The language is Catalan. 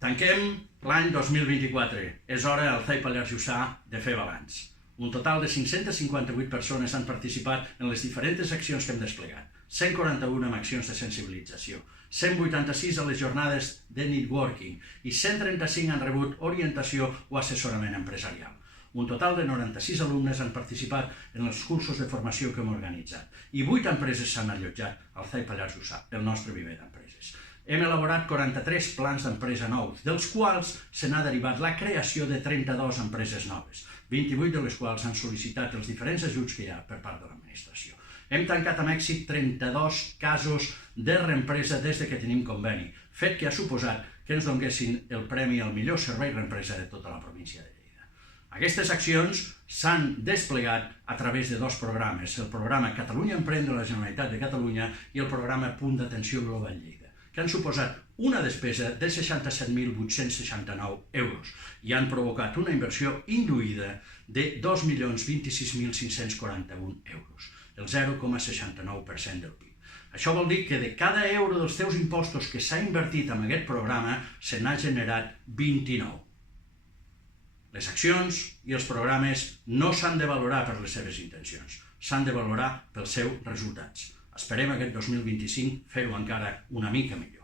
Tanquem l'any 2024. És hora al CEI Pallars Jussà de fer balanç. Un total de 558 persones han participat en les diferents accions que hem desplegat. 141 amb accions de sensibilització, 186 a les jornades de networking i 135 han rebut orientació o assessorament empresarial. Un total de 96 alumnes han participat en els cursos de formació que hem organitzat i 8 empreses s'han allotjat al CEI Pallars Jussà, el nostre viver d'empreses. Hem elaborat 43 plans d'empresa nous, dels quals se n'ha derivat la creació de 32 empreses noves, 28 de les quals han sol·licitat els diferents ajuts que hi ha per part de l'administració. Hem tancat amb èxit 32 casos de reempresa des que tenim conveni, fet que ha suposat que ens donguessin el premi al millor servei reempresa de tota la província de Lleida. Aquestes accions s'han desplegat a través de dos programes, el programa Catalunya Emprèn de la Generalitat de Catalunya i el programa Punt d'Atenció Global Lleida, que han suposat una despesa de 67.869 euros i han provocat una inversió induïda de 2.026.541 euros, el 0,69% del PIB. Això vol dir que de cada euro dels teus impostos que s'ha invertit en aquest programa se n'ha generat 29. Les accions i els programes no s'han de valorar per les seves intencions, s'han de valorar pels seus resultats. Esperem aquest 2025 fer-ho encara una mica millor.